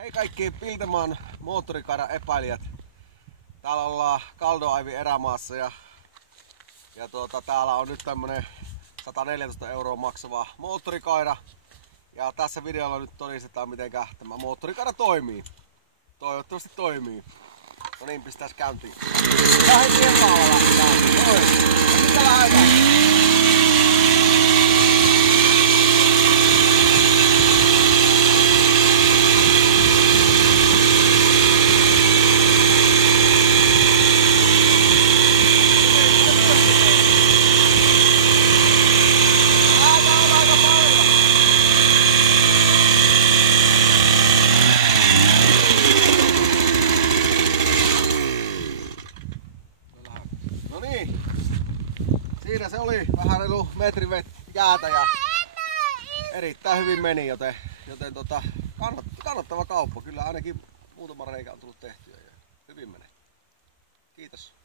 Hei kaikki Piltemaan moottorikaidan epäilijät. Täällä ollaan Kaldoaivin erämaassa ja täällä on nyt tämmönen 114 € maksava moottorikaida. Ja tässä videolla nyt todistetaan mitenkä tämä moottorikaida toimii. Toivottavasti toimii. No niin, pistäis käyntiin. Lähdin tien kaavalla lähtään. Noin. Mitä lähdetään? No niin, siinä se oli vähän reilu metri jäätä ja erittäin hyvin meni, joten kannattava kauppa. Kyllä ainakin muutama reikä on tullut tehtyä ja hyvin menee. Kiitos.